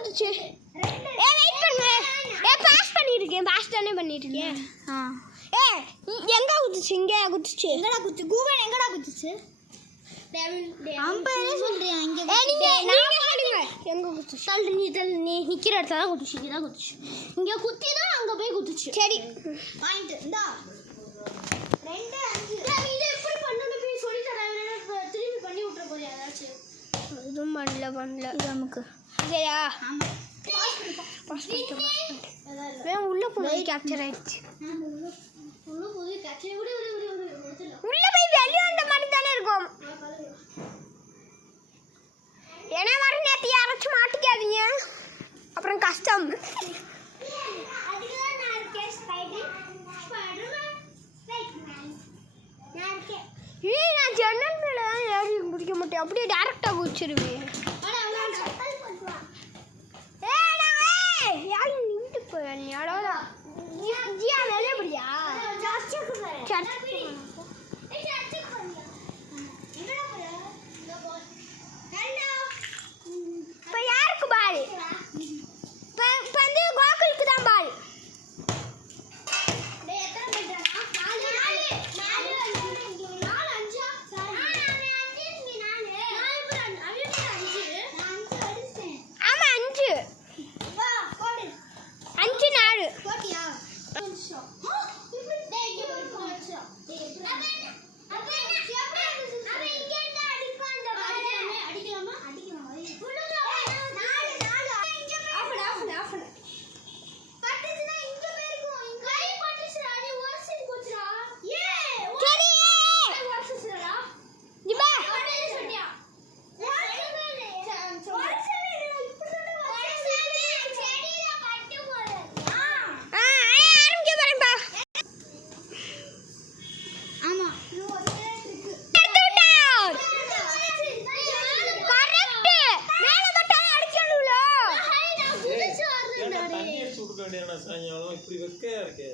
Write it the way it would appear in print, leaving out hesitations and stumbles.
குதிச்சு வெயிட் பண்ணு பாஸ் தானே பண்ணிட்டு இருக்கேன் எங்க குதிச்சு இங்க குதிச்சு எங்கடா குதிச்சு கூகுள் எங்கடா குதிச்சு அம்பரே சொல்றேன் இங்க நீங்க சொல்லுங்க எங்க குதிச்சு நீ நிக்கிற இடத்துல தான் குதிச்சு இங்க தான் குதிச்சு இங்க குத்தி தான் அங்க போய் குதிச்சு சரி பாயிண்ட் இந்தா 2 5 இது எப்படி பண்ணனும் போய் சொல்லி தரேன் திரும்பி பண்ணி விட்டுற போறியா ஏதாச்சும் இதுவும் பண்ணல இது நமக்கு சரியா ஆமா பாஸ் பண்ணிட்டு உள்ள போய் கேப்சர் ஆயிடுச்சு உள்ள போய் கேப்சர் உள்ள போய் வெளிய வந்த மாதிரி தானே இருக்கும் என்ன மாதிரி நேத்து யாராச்சும் மாட்டிக்காதீங்க அப்புறம் கஷ்டம் நான் ஜன்னல் மேல ஏறி குதிக்க மாட்டேன் அப்படியே டைரக்டா குதிச்சிருவேன் யாரு நின்று போய் ஜியா வேலையே படியா இப்போ யாருக்கு பால் இப்போ வந்து கோகுலுக்கு தான் பால் இப்படி வெக்கையா இருக்கு